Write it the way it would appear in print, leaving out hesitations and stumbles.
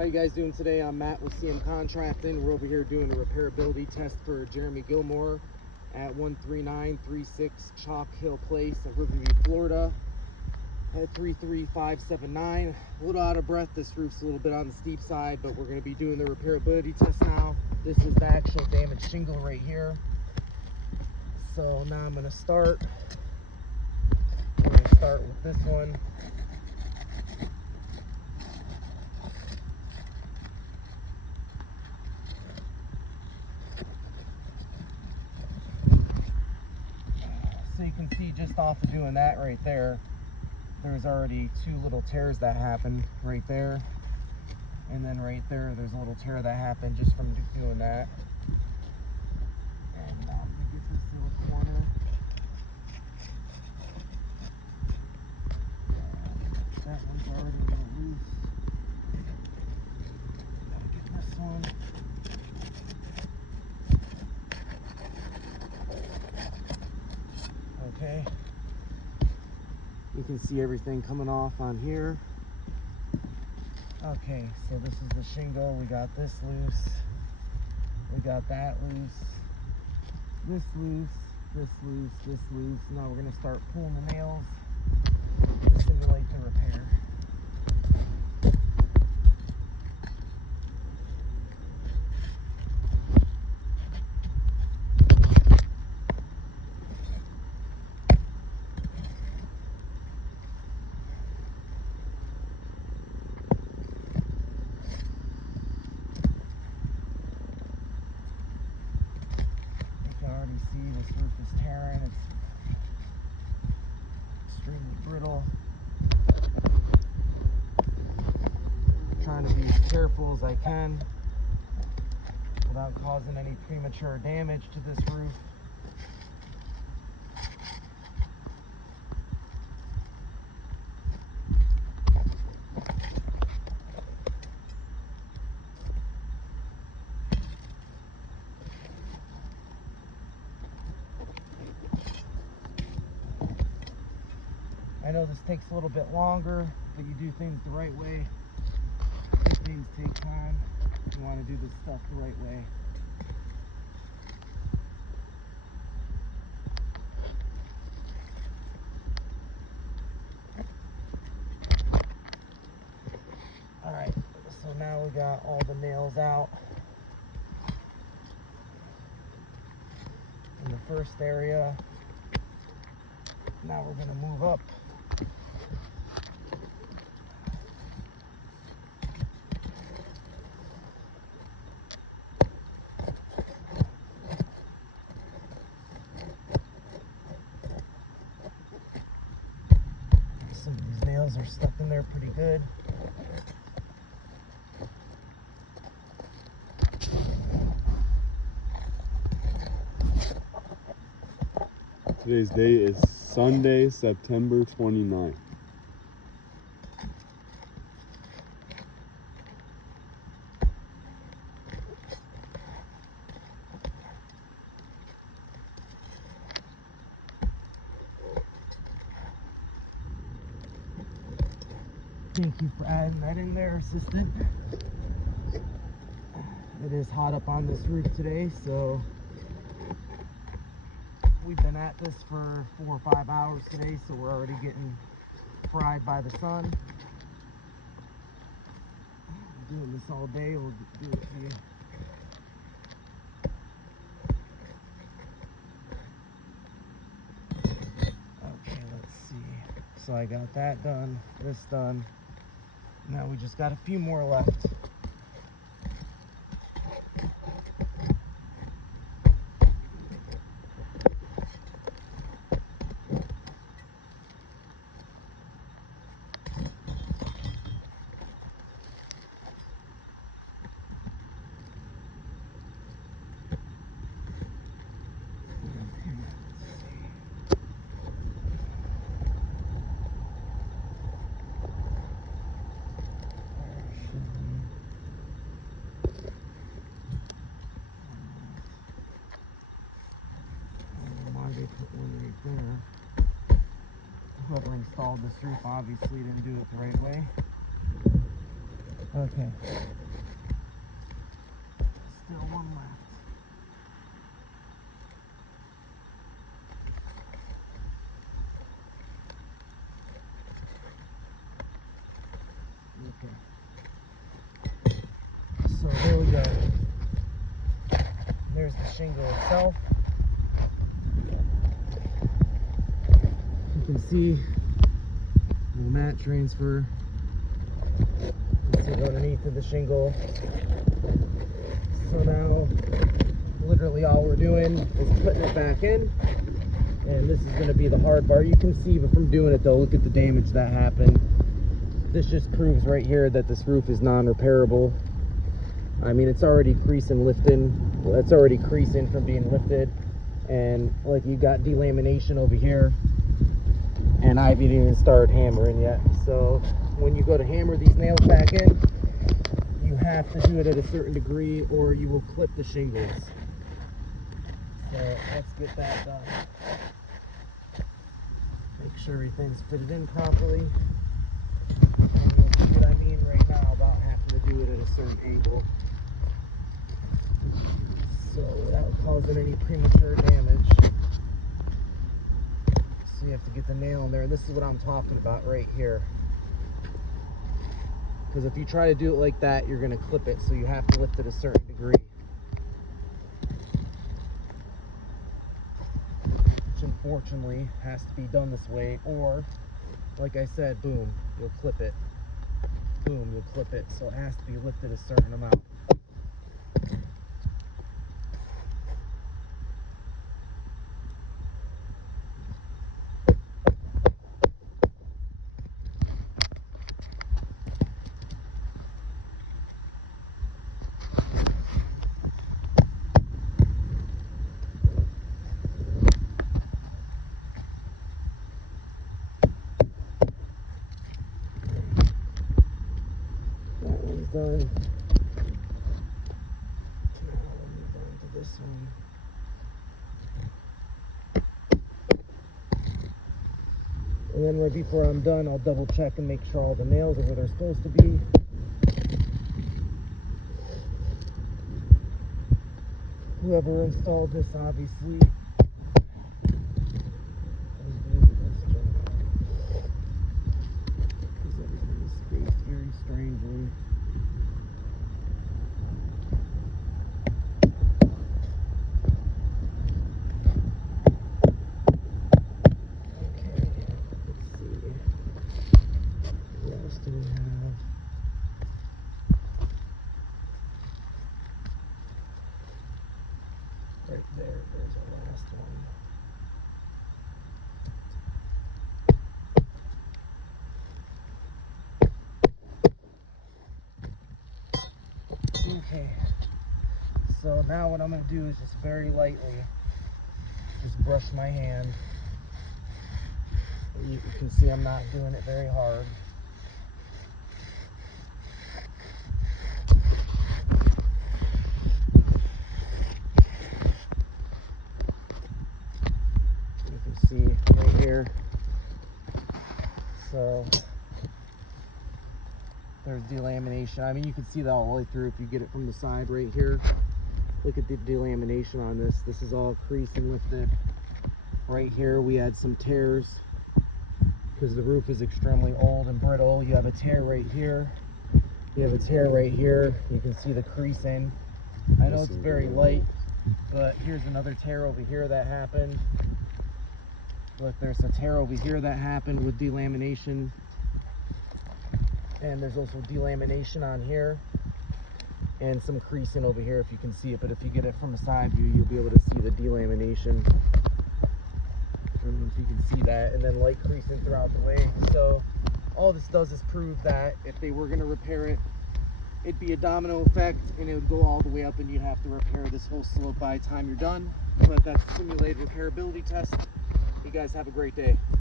How you guys doing today? I'm Matt with CM Contracting. We're over here doing a repairability test for Jeremy Gilmore at 13936 Chalk Hill Place at Riverview, Florida. At 33579. A little out of breath. This roof's a little bit on the steep side, but we're going to be doing the repairability test now. This is the actual damaged shingle right here. So now I'm going to start. We're going to start with this one. So you can see just off of doing that right there, there's already two little tears that happened right there. And then right there, there's a little tear that happened just from doing that. And now I'm going to get this little corner. That one's already a little loose. Gotta get this one. Okay. You can see everything coming off on here. Okay, so this is the shingle. We got this loose. We got that loose. This loose. This loose. This loose. Now we're going to start pulling the nails to simulate the repair. See, this roof is tearing. It's extremely brittle. Trying to be as careful as I can without causing any premature damage to this roof. I know this takes a little bit longer, but you do things the right way. These things take time. You want to do this stuff the right way. Alright, so now we got all the nails out. In the first area, now we're going to move up. Some of these nails are stuck in there pretty good. Today's date is Sunday, September 29th. Thank you for adding that in there, assistant. It is hot up on this roof today, so we've been at this for 4 or 5 hours today, so we're already getting fried by the sun. We're doing this all day. We'll do it for you. Okay, let's see. So I got that done, this done. Now we just got a few more left. Put one right there. Whoever installed this roof obviously didn't do it the right way. Okay. Still one left. Okay. So there we go. There's the shingle itself. You can see the mat transfer. You can see it underneath of the shingle. So now, literally all we're doing is putting it back in. And this is going to be the hard part. You can see from doing it though, look at the damage that happened. This just proves right here that this roof is non-repairable. I mean, it's already creasing, lifting. Well, it's already creasing from being lifted. And like you got delamination over here. And I haven't even started hammering yet. So when you go to hammer these nails back in, you have to do it at a certain degree or you will clip the shingles. So let's get that done. Make sure everything's fitted in properly. And you'll see what I mean right now about having to do it at a certain angle. So without causing any premature damage. So you have to get the nail in there. This is what I'm talking about right here. Because if you try to do it like that, you're going to clip it. So you have to lift it a certain degree. Which unfortunately has to be done this way. Or, like I said, boom, you'll clip it. Boom, you'll clip it. So it has to be lifted a certain amount. Done. Now we'll move on to this one. And then right before I'm done, I'll double check and make sure all the nails are where they're supposed to be. Whoever installed this, obviously, because everything is spaced very strangely. Do we have? Right there, there's our last one. Okay, so now what I'm going to do is just very lightly just brush my hand. You can see I'm not doing it very hard. See right here, so there's delamination. I mean, you can see that all the way through if you get it from the side right here. Look at the delamination on this. This is all creased and lifted. Right here we had some tears because the roof is extremely old and brittle. You have a tear right here. You have a tear right here. You can see the creasing. I know it's very light, but here's another tear over here that happened. Look, there's a tear over here that happened with delamination. And there's also delamination on here. And some creasing over here if you can see it. But if you get it from a side view, you'll be able to see the delamination. I don't know if you can see that. And then light creasing throughout the way. So all this does is prove that if they were going to repair it, it'd be a domino effect and it would go all the way up and you'd have to repair this whole slope by the time you're done. But that's a simulated repairability test. You guys have a great day.